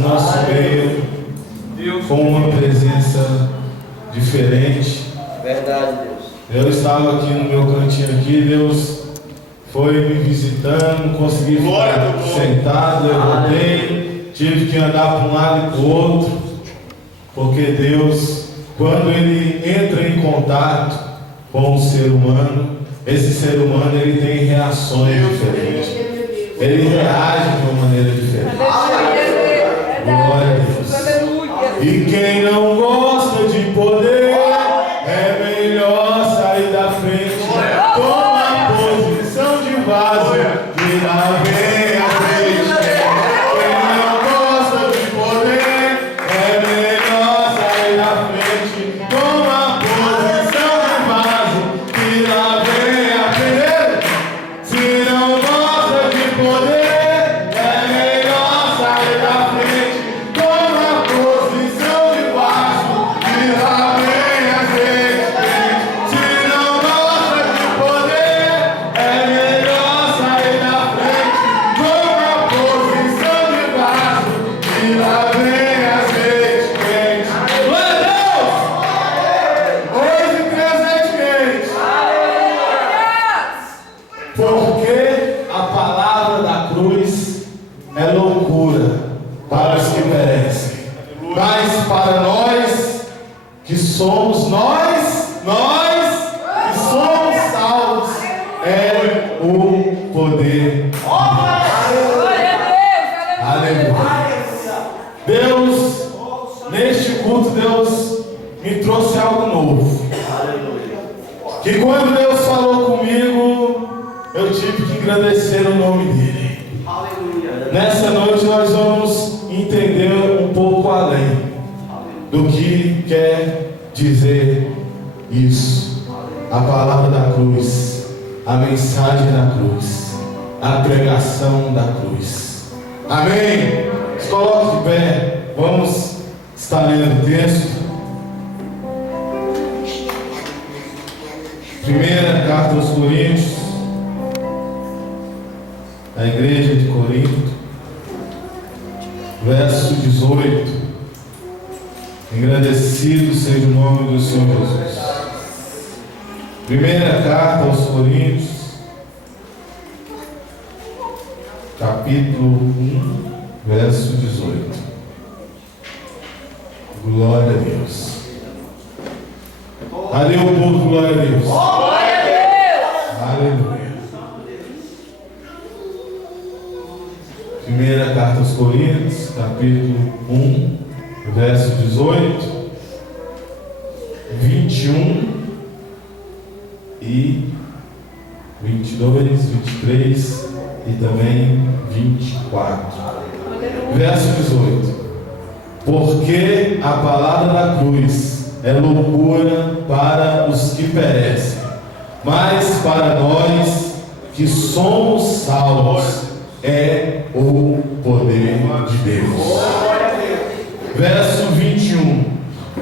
no nosso meio, com uma presença diferente. Verdade, Deus. Eu estava aqui no meu cantinho aqui, Deus foi me visitando, consegui ficar sentado, levantei, tive que andar para um lado e para o outro, porque Deus, quando Ele entra em contato com o ser humano, esse ser humano ele tem reações diferentes, ele reage de uma maneira diferente. Glória a Deus. E quem não gosta de poder, é melhor sair da frente. Toma a posição de vaso, que lá vem a frente. Quem não gosta de poder, é melhor sair da frente. Toma a posição de vaso, que lá vem a frente. Se não gosta de poder, é melhor sair da frente. Toma a posição de vaso, que lá vem a frente. Se não gosta de poder, é melhor sair da frente. Toma a posição de vaso, que lá vem a frente. Glória a Deus! Hoje presente. Porque a palavra da cruz é loucura para os que perecem, mas para nós que somos que somos salvos, é o poder. Aleluia. Deus, neste culto, Deus me trouxe algo novo. Que quando Deus falou comigo, eu tive que engrandecer o nome dele. Nessa noite nós vamos entender um pouco além do que quer dizer isso. A palavra da cruz, a mensagem da cruz, a pregação da cruz. Amém? Se coloque de pé, vamos estar lendo o texto. Primeira carta aos Coríntios, a igreja de Corinto, verso 18. Engrandecido seja o nome do Senhor Jesus. Primeira carta aos Coríntios, capítulo 1, verso 18. Glória a Deus. Ali o povo, glória a Deus. Aleluia. Primeira carta aos Coríntios, capítulo 1, verso 18, 21 e 22, 23 e também 24. Verso 18. Porque a palavra da cruz é loucura para os que perecem, mas para nós que somos salvos é o poder de Deus. Verso 21.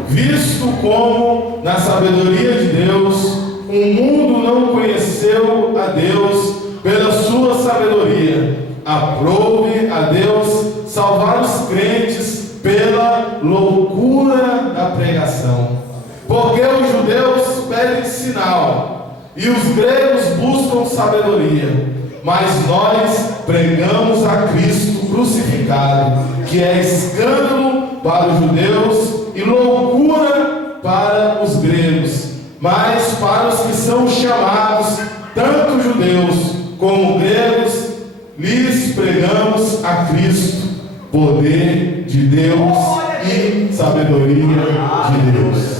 Visto como na sabedoria de Deus o mundo não conheceu a Deus pela sua sabedoria, aprove a Deus salvar os crentes pela loucura da pregação. Porque os judeus pedem sinal e os gregos buscam sabedoria, mas nós pregamos a Cristo crucificado, que é escândalo para os judeus e loucura para os gregos, mas para os que são chamados, tanto judeus como gregos, lhes pregamos a Cristo, poder de Deus e sabedoria de Deus.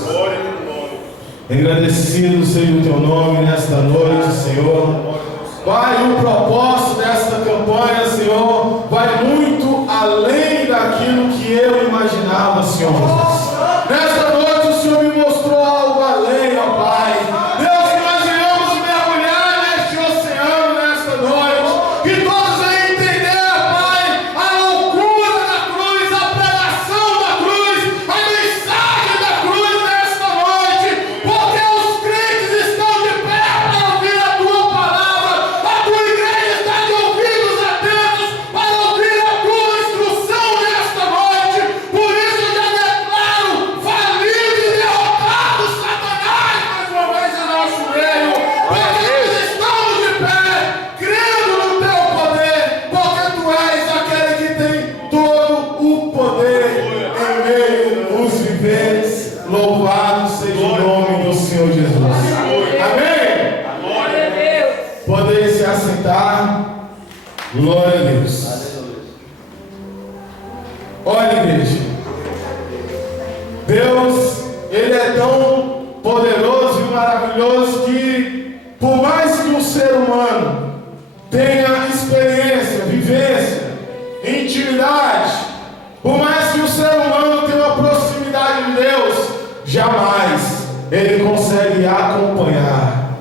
Agradecido seja o teu nome nesta noite, Senhor. Pai, o propósito desta campanha, Senhor, vai muito além daquilo que eu imaginava, Senhor. Nesta noite o Senhor me mostrou algo além, ó Pai. Deus, que nós iremos mergulhar neste oceano nesta noite, que todos venham entender, Pai, a loucura da cruz, a pregação da cruz, a mensagem da cruz nesta noite, porque os crentes estão de pé para ouvir a tua palavra, a tua igreja está de ouvidos atentos para ouvir a tua instrução nesta noite. Olha, igreja, Deus, Ele é tão poderoso e maravilhoso que, por mais que um ser humano tenha experiência, vivência, intimidade, por mais que o ser humano tenha uma proximidade de Deus, jamais ele consegue acompanhar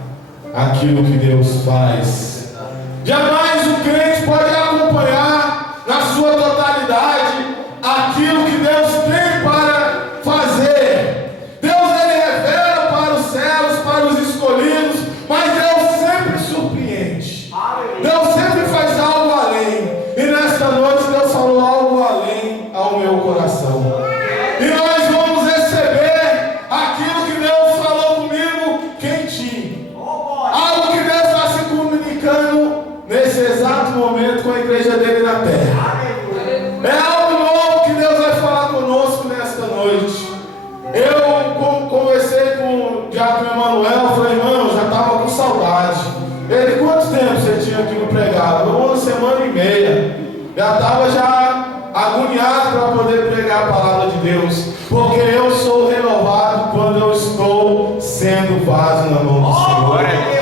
aquilo que Deus faz. Jamais o crente pode acompanhar na sua totalidade aquilo que Deus tem para fazer. Deus, Ele revela para os céus, para os escolhidos, mas Deus sempre surpreende. Deus sempre faz algo além. E nesta noite Deus falou algo além ao meu coração. E nós vamos receber aquilo que Deus falou comigo quentinho. Algo que Deus está se comunicando nesse exato momento com a igreja dele na terra. É algo novo que Deus vai falar conosco nesta noite. Eu conversei com o diácono Emanuel, falei, irmão, eu já estava com saudade. Ele, quanto tempo você tinha aqui no pregado? Uma semana e meia. Já estava agoniado para poder pregar a palavra de Deus, porque eu sou renovado quando eu estou sendo vaso na mão do Senhor.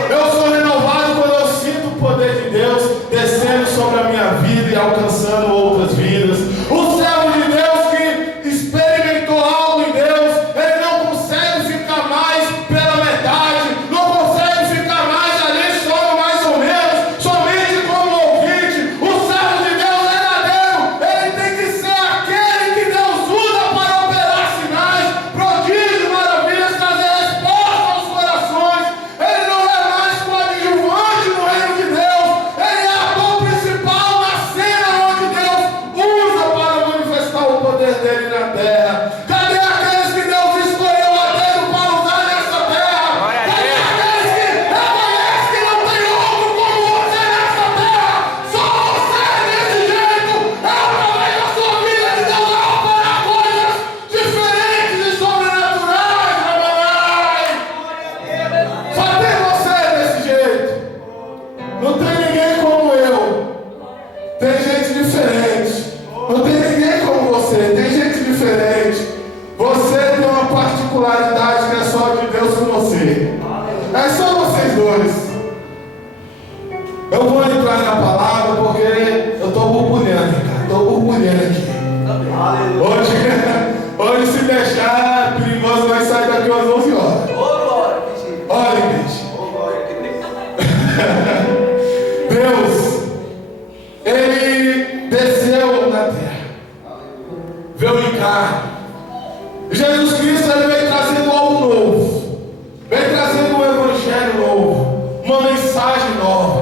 Eu sou renovado quando eu sinto o poder de Deus descendo sobre a minha vida e alcançando outras vidas. O servo de Deus que experimentou algo em Deus, ele não consegue ficar mais pela metade, não consegue ficar mais ali só mais ou menos, somente como ouvinte. O servo de Deus é verdadeiro, ele tem que ser aquele que Deus usa para operar sinais, prodígios, maravilhas, trazer resposta aos corações. Ele não é mais coadjuvante no reino de Deus, ele é ator principal na cena onde Deus usa para manifestar o poder dele na terra. Cadê aqueles que Deus escolheu a dedo para usar nessa terra? Cadê aqueles que reconhecem que não tem outro como você nessa terra? Só você desse jeito é através da sua vida que Deus vai operar coisas diferentes e sobrenaturais, Ramanai. Só tem você desse jeito. Não tem ninguém como eu. Tem gente diferente. Não tem ninguém como você. Tem gente diferente. Você tem uma particularidade que é só de Deus com você. É só vocês dois. Eu vou entrar na palavra porque eu estou borbulhando, cara. Estou borbulhando aqui. Hoje se deixar, perigoso vai sair daqui às 11 horas. Olha, gente. Deus, Ele desceu na terra, veio em carne. Jesus Cristo, Ele veio trazendo algo novo, veio trazendo um evangelho novo, uma mensagem nova,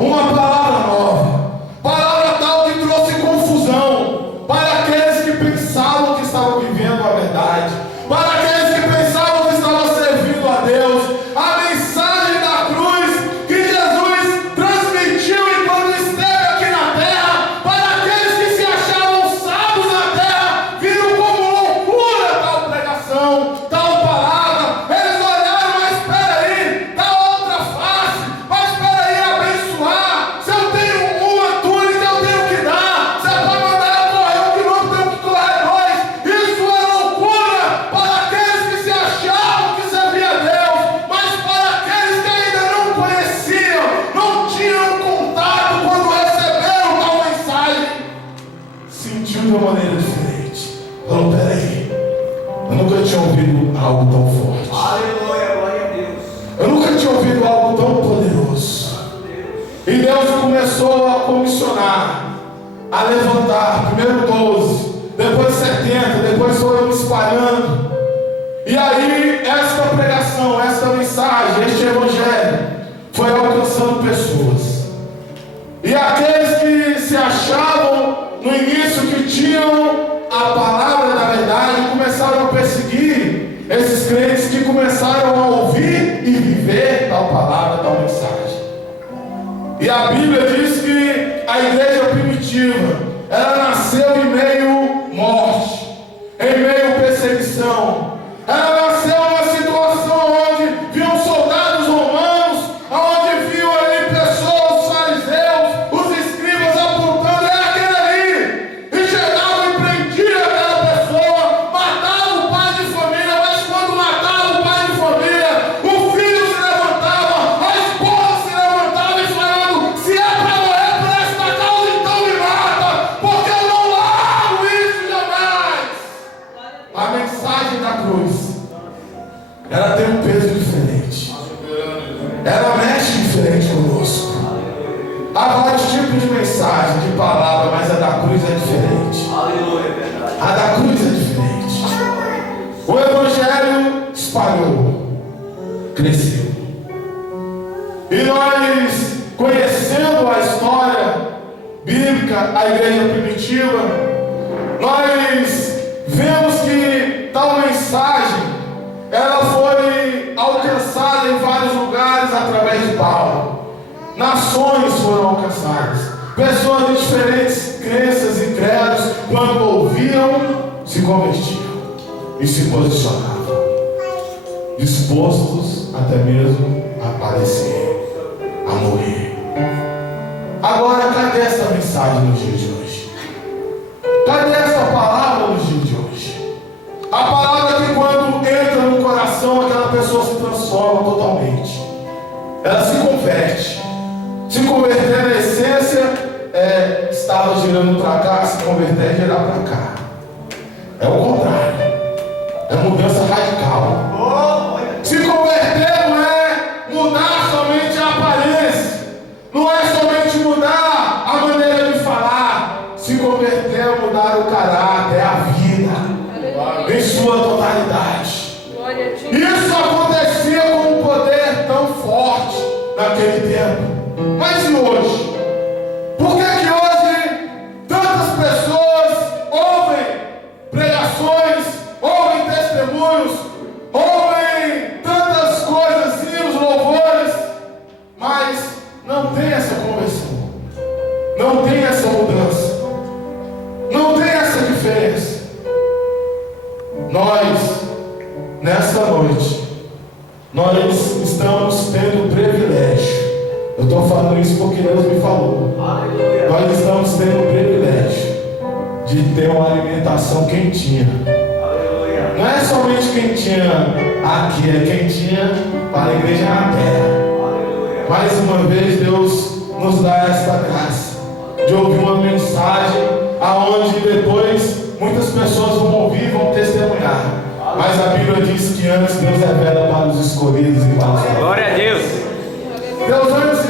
uma palavra nova, palavra tal que trouxe confusão para aqueles que pensavam que estavam vivendo a verdade, para aqueles que pensavam que estavam servindo a Deus. A mensagem da cruz que Jesus transmitiu enquanto esteve aqui na terra, para aqueles que se achavam sábios na terra, viram como loucura tal pregação, tal palavra. Eles olharam, mas espera aí, tal outra face, mas espera aí, abençoar. Se eu tenho uma túnica, eu tenho que dar. Se é para mandar eu correr um quilômetro, eu tenho que correr dois. Isso é loucura para aqueles que se achavam que servia a Deus, mas para aqueles que ainda não conheciam, não tinham contato quando receberam tal mensagem, sentiu de uma maneira diferente. Falou, peraí, eu nunca tinha ouvido algo tão forte. Aleluia, glória a Deus. Eu nunca tinha ouvido algo tão poderoso. E Deus começou a comissionar, a levantar, primeiro 12, depois 70, depois foram espalhando. E aí, esta pregação, esta mensagem, este evangelho foi alcançando pessoas. E aqueles que se achavam no início que tinham a palavra da verdade começaram a perseguir esses crentes que começaram a ouvir e viver tal palavra, tal mensagem. E a Bíblia diz que a igreja primitiva, ela nasceu em meio morte, em meio perseguição. Ela nasceu numa situação onde viam soldados romanos, onde viam ali pessoas, os fariseus, os escribas apontando, é aquele ali. E chegavam e prendiam ela tem um peso diferente. Ela mexe diferente conosco. Há vários tipos de mensagem, de palavra, mas a da cruz é diferente. A da cruz é diferente. O Evangelho espalhou, cresceu. E nós, conhecendo a história bíblica, a igreja primitiva, nós vemos que tal mensagem, ela foi alcançada em vários lugares através de Paulo. Nações foram alcançadas. Pessoas de diferentes crenças e credos, quando ouviam, se convertiam e se posicionavam, dispostos até mesmo a padecer, a morrer. Agora, cadê essa mensagem nos dias de hoje? Cadê essa palavra nos dias de hoje? A palavra que quando entra no coração, aquela pessoa se transforma totalmente. Ela se converte. Se converter na essência estava girando para cá, se converter é girar para cá. É o contrário. É mudança radical. Se converter não é mudar somente a aparência. Não é somente mudar a maneira de falar. Se converter é mudar o caráter, a vida, em sua totalidade. Isso acontecia com um poder tão forte naquele tempo. Mas e hoje? Por que hoje tantas pessoas ouvem pregações, ouvem testemunhos, ouvem tantas coisas, hinos, louvores, mas não tem essa conversão, não tem essa mudança, não tem essa diferença? Nós, nessa noite, nós estamos tendo o privilégio. Eu estou falando isso porque Deus me falou. Aleluia. Nós estamos tendo o privilégio de ter uma alimentação quentinha. Aleluia. Não é somente quentinha aqui, é quentinha para a igreja na terra. Aleluia. Mais uma vez Deus nos dá esta graça de ouvir uma mensagem aonde depois muitas pessoas vão ouvir e vão testemunhar. Mas a Bíblia diz que antes Deus revela para os escolhidos e para os... Glória a Deus! Deus antes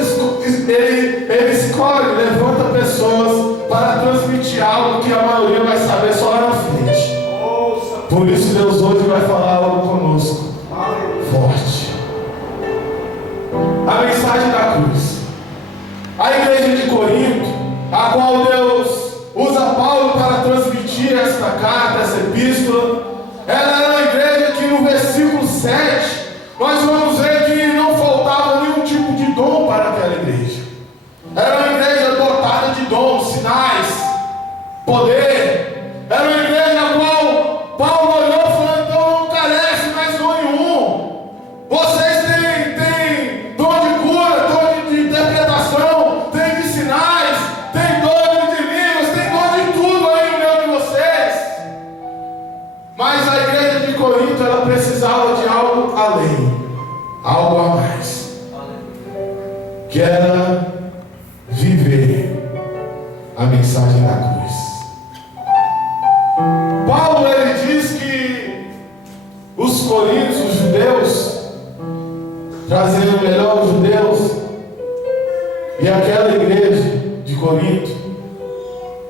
ele escolhe, levanta pessoas para transmitir algo que a maioria vai saber só lá na frente. Por isso Deus hoje vai falar algo conosco forte. A mensagem da cruz. A igreja de Corinto, a qual Deus usa Paulo para transmitir esta carta, essa epístola, ela era uma igreja que no versículo 7 nós vamos ver que não faltava nenhum tipo de dom para aquela igreja. Era uma igreja dotada de dons, sinais, poder. Era uma igreja a qual Paulo olhou e falou: então não carece mais dom nenhum. Vocês têm dom de cura, dom de interpretação, tem de sinais, tem dom de línguas, tem dom de tudo aí no meio de vocês. Mas a igreja de Corinto, ela precisava de algo além, algo a mais, que era viver a mensagem da cruz. Paulo, ele diz que os coríntios, os judeus, trazendo melhor os judeus, e aquela igreja de Corinto,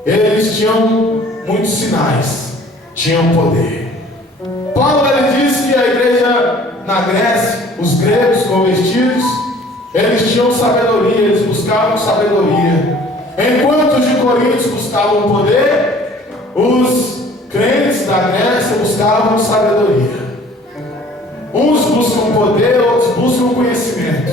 eles tinham muitos sinais, tinham poder. Paulo, ele diz que a igreja na Grécia, os gregos convertidos, eles tinham sabedoria, eles buscavam sabedoria. Enquanto os de Corinto buscavam poder, os crentes da Grécia buscavam sabedoria. Uns buscam poder, outros buscam conhecimento.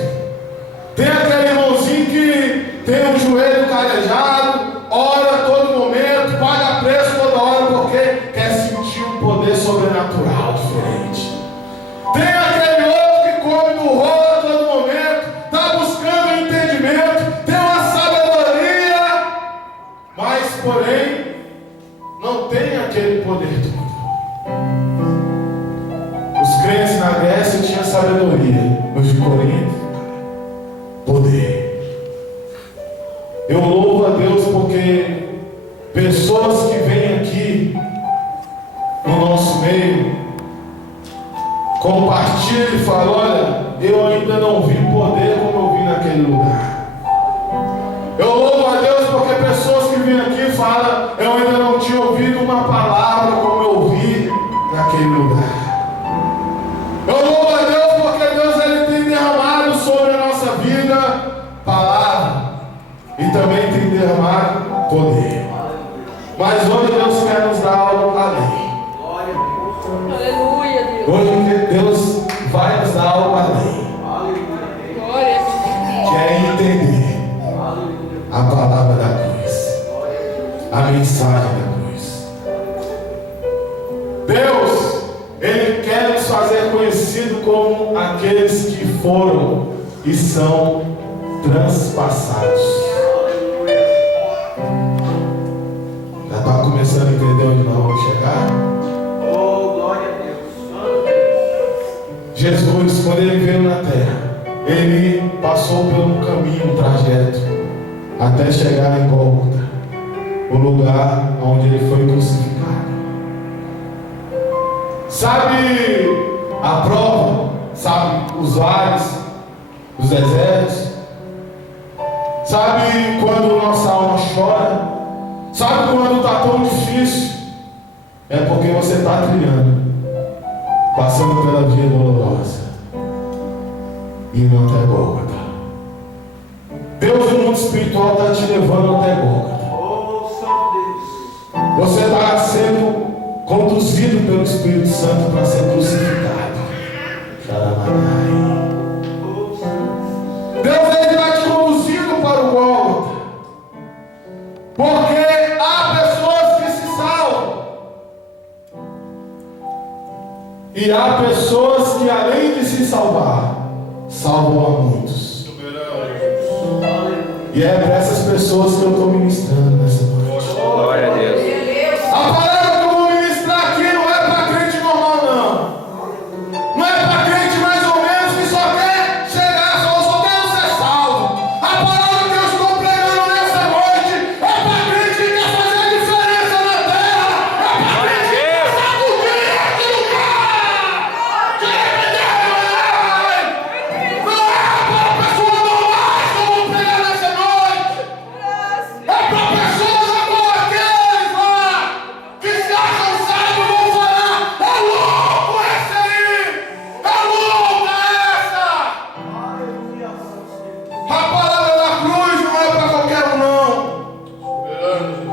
Tem aquele irmãozinho que tem um joelho calejado, ora a todo momento, paga preço toda hora porque quer sentir um poder sobrenatural diferente. Tem aquele outro que come do rolo a todo momento, está buscando entendimento, tem uma sabedoria, mas porém não tem aquele poder todo. Os crentes na Grécia tinham sabedoria, os de Corinto, poder. Eu louvo a Deus porque pessoas que vêm aqui no nosso meio compartilha e fala: olha, eu ainda não vi poder como eu vi naquele lugar. Eu louvo a Deus porque pessoas que vêm aqui falam: eu ainda não tinha ouvido uma palavra como eu ouvi naquele lugar. Eu louvo a Deus porque Deus ele tem derramado sobre a nossa vida palavra e também tem derramado poder. Mas hoje Deus quer nos dar algo além. Aleluia, Deus. Hoje Deus vai nos dar algo além. Glória a Deus. Que é entender a palavra da cruz, a mensagem da cruz. Deus, Ele quer nos fazer conhecido como aqueles que foram e são transpassados. Já está começando a entender onde nós vamos chegar? Oh, glória a Deus. Jesus, quando Ele veio na terra, Ele passou por um caminho, um trajeto, até chegar em Gólgota, o lugar onde Ele foi crucificado. Sabe a prova? Sabe os vales, os desertos? Sabe quando nossa alma chora? Sabe quando está tão difícil? É porque você está trilhando, passando pela via dolorosa, indo até Gólgota. Deus no mundo espiritual está te levando até Gólgota. Oh, Santo Deus. Você está sendo conduzido pelo Espírito Santo para ser crucificado. Xaramanai. Oh, Santo. Deus ele está te conduzindo para o Gólgota, porque há pessoas que se salvam e há pessoas que, além de se salvar, salvam a muitos. E é para essas pessoas que eu estou ministrando nessa noite. Glória a Deus. A palavra que eu vou ministrar aqui não é para crente normal, não. Não é para crente mais ou menos que só quer chegar, só quer ser salvo. A palavra que eu estou pregando nessa noite é para crente que quer fazer a diferença na terra. É para crente que quer sacudir aqui no lugar. Não é para pessoas normais que eu vou pregar nessa noite. É para pessoas como aqueles lá que se acham sábios vão falar: é louco esse aí, é louca essa. Aleluia, Santo Deus. A palavra da cruz não é para qualquer um, não.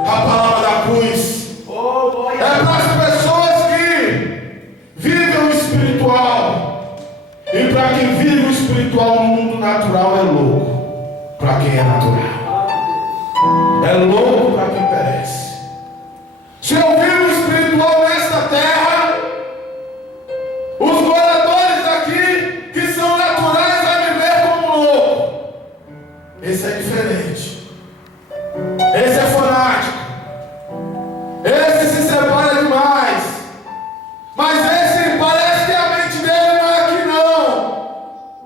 A palavra da cruz Oh, glória a é Deus. para as pessoas que vivem o espiritual. E para quem vive o espiritual no mundo natural é louco. Para quem é natural. É louco para quem perece. Se eu vivo o espiritual nesta terra, os moradores daqui, que são naturais, vão me ver como louco. Esse é diferente. Esse é fanático. Esse se separa demais. Mas esse parece que a mente dele não é aqui não.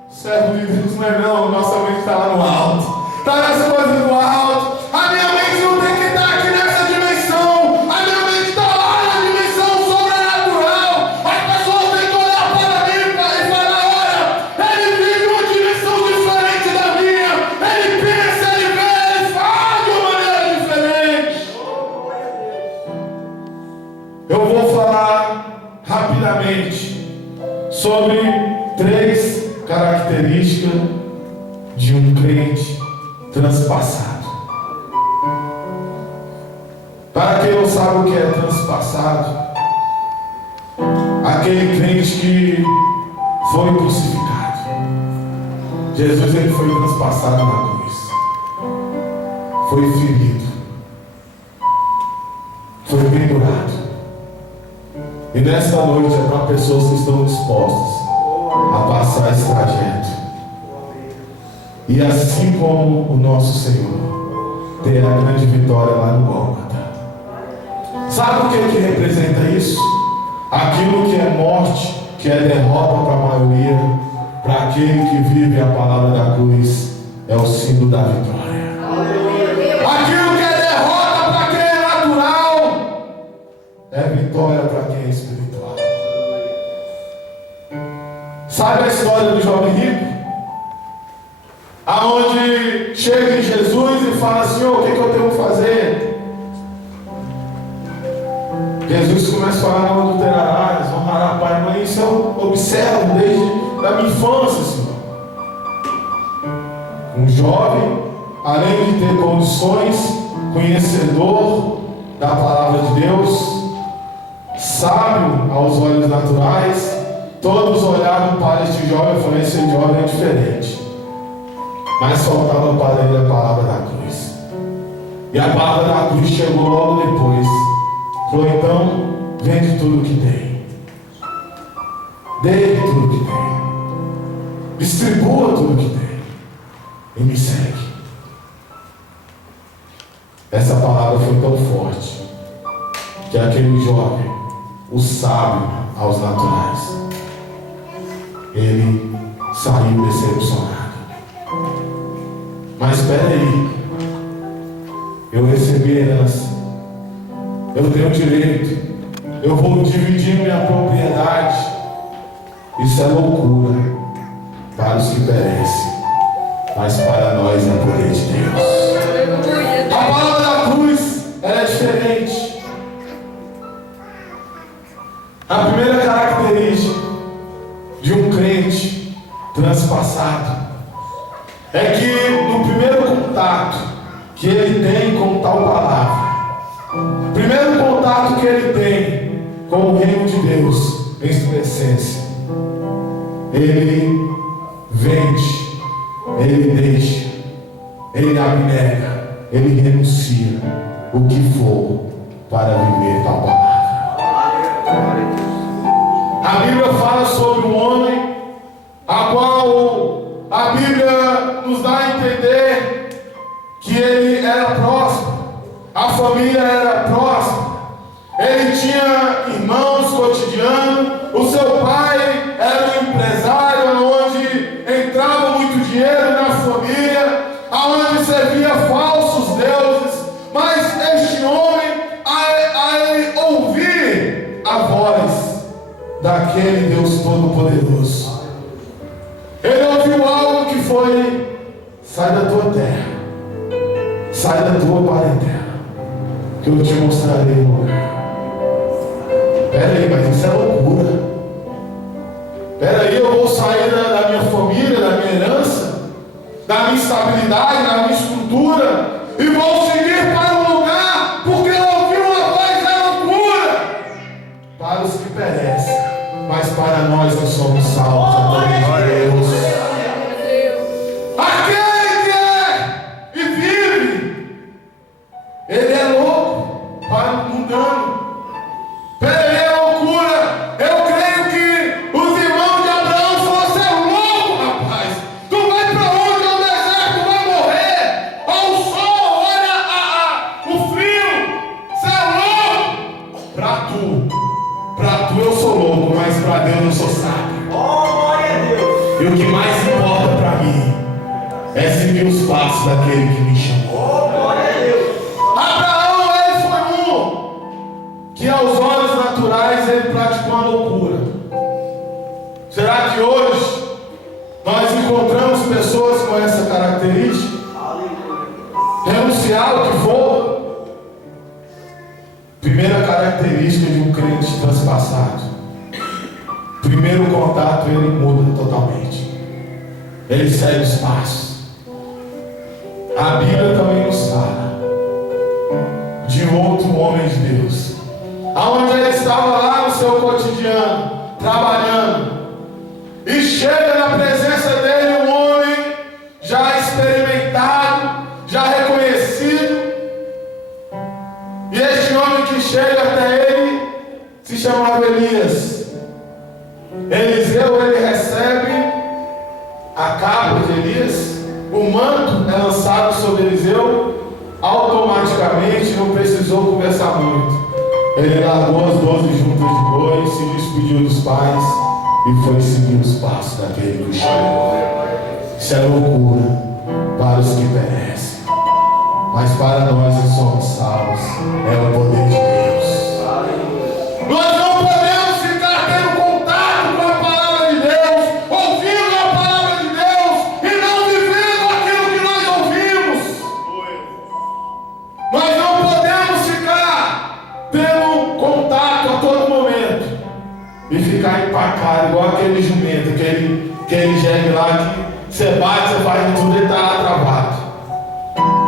Servo de Deus não é não. Nossa mente está lá no alto. Está nas coisas do alto. A minha mente não tem que estar aqui nessa dimensão. A minha mente está lá na dimensão sobrenatural. As pessoas têm que olhar para mim e falar: olha, ele vive uma dimensão diferente da minha. Ele pensa, ele vê, ele fala de uma maneira diferente. Eu vou falar rapidamente sobre 3 características de um crente transpassado. Para quem não sabe o que é transpassado, aquele crente que foi crucificado. Jesus ele foi transpassado na cruz, foi ferido, foi pendurado. E nesta noite é para pessoas que estão dispostas a passar esse trajeto. E assim como o nosso Senhor, ter a grande vitória lá no Gólgota. Sabe o que representa isso? Aquilo que é morte, que é derrota para a maioria, para aquele que vive a palavra da cruz, é o símbolo da vitória. Aquilo que é derrota para quem é natural, é vitória para quem é espiritual. Sabe a história do jovem rico? Aonde chega em Jesus e fala: Senhor, o que eu tenho que fazer? Jesus começa a falar: não adulterarás, honrarás pai e mãe. Isso eu observo desde a minha infância, Senhor. Um jovem, além de ter condições, conhecedor da palavra de Deus, sábio aos olhos naturais, todos olhavam para este jovem e falaram: esse jovem é diferente. Mas faltava para ele a palavra da cruz. E a palavra da cruz chegou logo depois. Falou: então, vende tudo o que tem. Dê tudo o que tem. Distribua tudo o que tem. E me segue. Essa palavra foi tão forte que aquele jovem, o sábio aos naturais, ele saiu decepcionado. Mas espera aí, eu recebi herança, eu tenho direito, eu vou dividir minha propriedade. Isso é loucura para os que perecem, mas para nós é poder de Deus. A palavra da cruz, ela é diferente. A primeira característica de um crente transpassado é que no primeiro contato que ele tem com tal palavra, primeiro contato que ele tem com o reino de Deus em sua essência, ele vende, ele deixa, ele abnega, ele renuncia o que for para viver tal palavra. A Bíblia fala sobre um homem a qual a Bíblia nos dá a entender que ele era próspero, a família era próspera, ele tinha irmãos cotidianos, o seu pai era um empresário onde entrava muito dinheiro na família, aonde servia falsos deuses, mas este homem, a ouvir a voz daquele Deus Todo-Poderoso, ele ouviu algo que foi: sai da tua terra, sai da tua parentela, que eu te mostrarei o lugar. Pera aí, mas isso é loucura. Pera aí, eu vou sair da minha família, da minha herança, da minha estabilidade, da minha estrutura, e vou seguir para um lugar, porque eu ouvi uma voz da loucura. Para os que perecem, mas para nós que somos salvos, glória a Deus. Aquele que é e vive, ele é louco para o mundano. Peraí, é loucura. Eu creio que os irmãos de Abraão fossem loucos, rapaz. Tu vai para onde? Ao deserto, tu vai morrer. Ao sol, olha o frio. Você é louco. Para tu eu sou louco, mas para Deus eu sou sábio. Glória a Deus. E o que mais importa para mim é seguir os passos daquele que me chamou. Glória a Deus. Abraão, ele foi um que aos olhos naturais ele praticou uma loucura. Será que hoje nós encontramos pessoas com essa característica? Renunciar o que for. Primeira característica de um crente transpassado: primeiro contato, ele muda totalmente, ele segue os passos. A Bíblia também nos fala de outro homem de Deus, aonde ele estava lá no seu cotidiano, trabalhando, e chega na presença dele um homem já experimentado, já reconhecido, e este homem que chega até ele se chamava Elias. Eliseu, ele recebe a capa de Elias, o manto é lançado sobre Eliseu, automaticamente, não precisou conversar muito. Ele largou as 12 juntas de boi, se despediu dos pais e foi seguir os passos daquele que o chamou. Isso é loucura para os que perecem, mas para nós que somos salvos é o poder de Deus. Nós não podemos ficar tendo contato com a palavra de Deus, e ficar empacado, igual aquele jumento, aquele jegue lá que você bate, você faz tudo e está lá travado.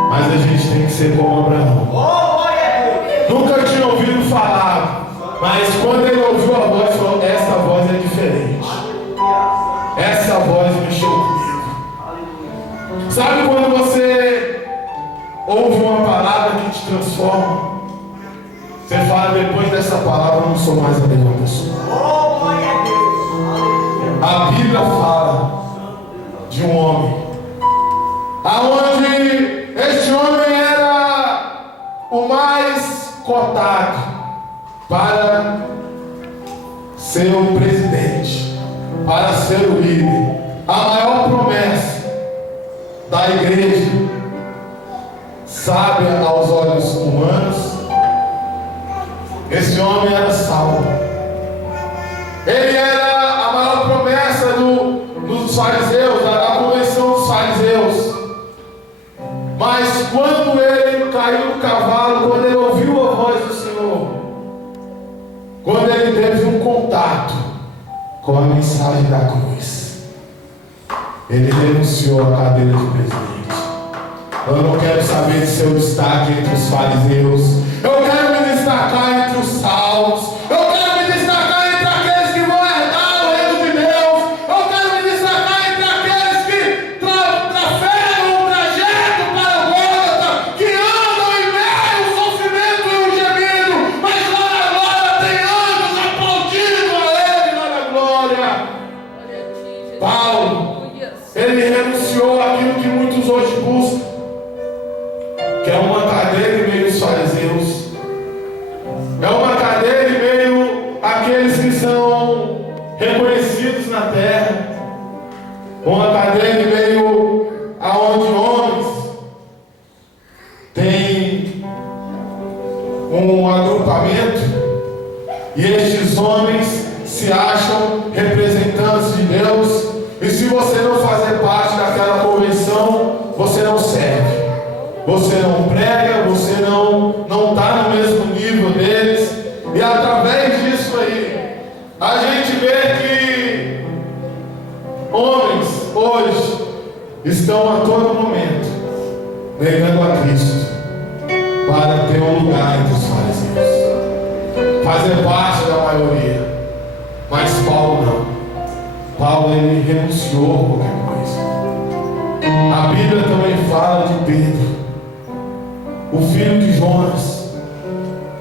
Mas a gente tem que ser como Abraão. Nunca tinha ouvido falar, mas quando ele ouviu a voz, falou: essa voz é diferente. Essa voz mexeu comigo. Sabe quando você ouve uma palavra que te transforma? Você fala: depois dessa palavra eu não sou mais a mesma pessoa. A Bíblia fala de um homem, aonde este homem era o mais cotado para ser o presidente, para ser o líder, a maior promessa da igreja, sábia aos olhos humanos. Esse homem era Saulo. Ele era a maior promessa dos fariseus, da convenção dos fariseus. Mas quando ele caiu do cavalo, quando ele ouviu a voz do Senhor, quando ele teve um contato com a mensagem da cruz, ele renunciou à cadeira de presidente. Eu não quero saber de seu destaque entre os fariseus. Eu quero me destacar entre os salvos. Eu quero me destacar entre aqueles que vão herdar o reino de Deus. Eu quero me destacar entre aqueles que trafegam o trajeto para o Gólgota, que andam em meio ao sofrimento e ao gemido, mas lá na glória tem anjos aplaudindo a ele lá na glória. Paulo, ele renunciou àquilo que muitos hoje buscam, que é uma cadeira em meio aos fariseus, é uma cadeira em meio àqueles que são reconhecidos na terra, uma cadeira em meio aonde homens têm um agrupamento e estes homens se acham representantes de Deus, e se você não fazer parte daquela convenção, você não serve. Você não prega, você não está no mesmo nível deles. E através disso aí, a gente vê que homens hoje estão a todo momento negando a Cristo para ter um lugar entre os fariseus, fazer parte da maioria. Mas Paulo não. Paulo, ele renunciou a qualquer coisa. A Bíblia também fala de Pedro, o filho de Jonas,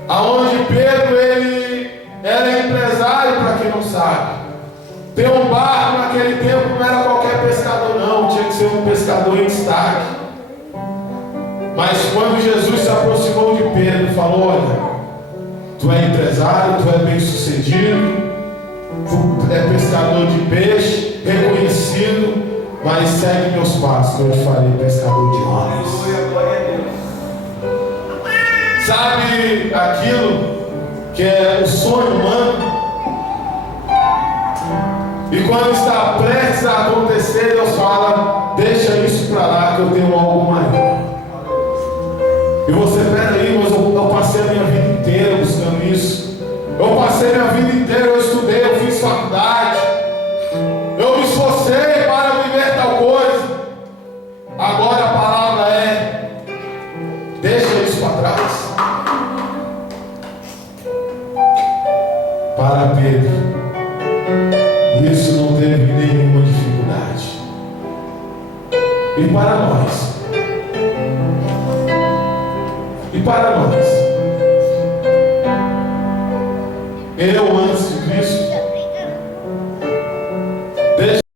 aonde Pedro ele era empresário, para quem não sabe. Ter um barco naquele tempo não era qualquer pescador não, tinha que ser um pescador em destaque. Mas quando Jesus se aproximou de Pedro, falou: olha, tu é empresário, tu é bem sucedido, tu é pescador de peixe, reconhecido, mas segue meus passos, que eu te farei pescador de homens. Sabe aquilo que é o sonho humano? E quando está prestes a acontecer, Deus fala: deixa isso para lá, que eu tenho algo maior. E você, peraí, mas eu passei a minha vida inteira buscando isso. Eu passei a minha vida inteira, eu estudei, eu fiz faculdade, eu me esforcei para viver tal coisa. Agora a palavra é: deixa isso para trás. Para Pedro, isso não teve nenhuma dificuldade. E para nós? Eu, antes de Cristo,